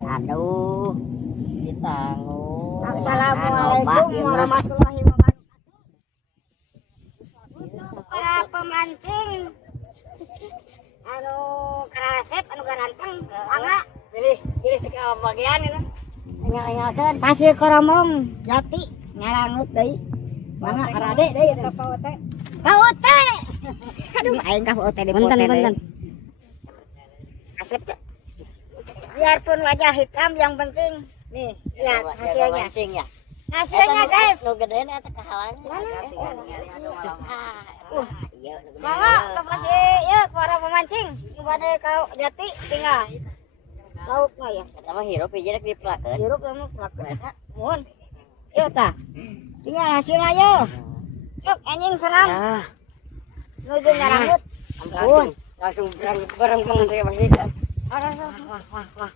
Aduh, ditanggung. Assalamualaikum warahmatullahi wabarakatuh. Untuk para pemancing anu karasep anu garanteng, angga Pilih ke bagian itu. enggak pasir koromong jati ngarangut deui. Mangga arade deui eta paote. Paote. Aduh aing ka paote di paote. Punten. Asep. Biarpun wajah hitam yang penting nih lihat hasilnya. Ya. Hasilnya guys. Nu gedean eta kahalan. Mana? Mangga ka pasir ya para pemancing kepada kau jati tinggal. Lauk mah ya. Eta mah hirup hiji rek diplakeun. Hirup kamu pelakuan eta. Mohon. Yo tah. Tinggal hasilnya yo. Sok anjing seram. Ya, Nuju nyarangut. langsung berang-berang pang teh masih. Wah.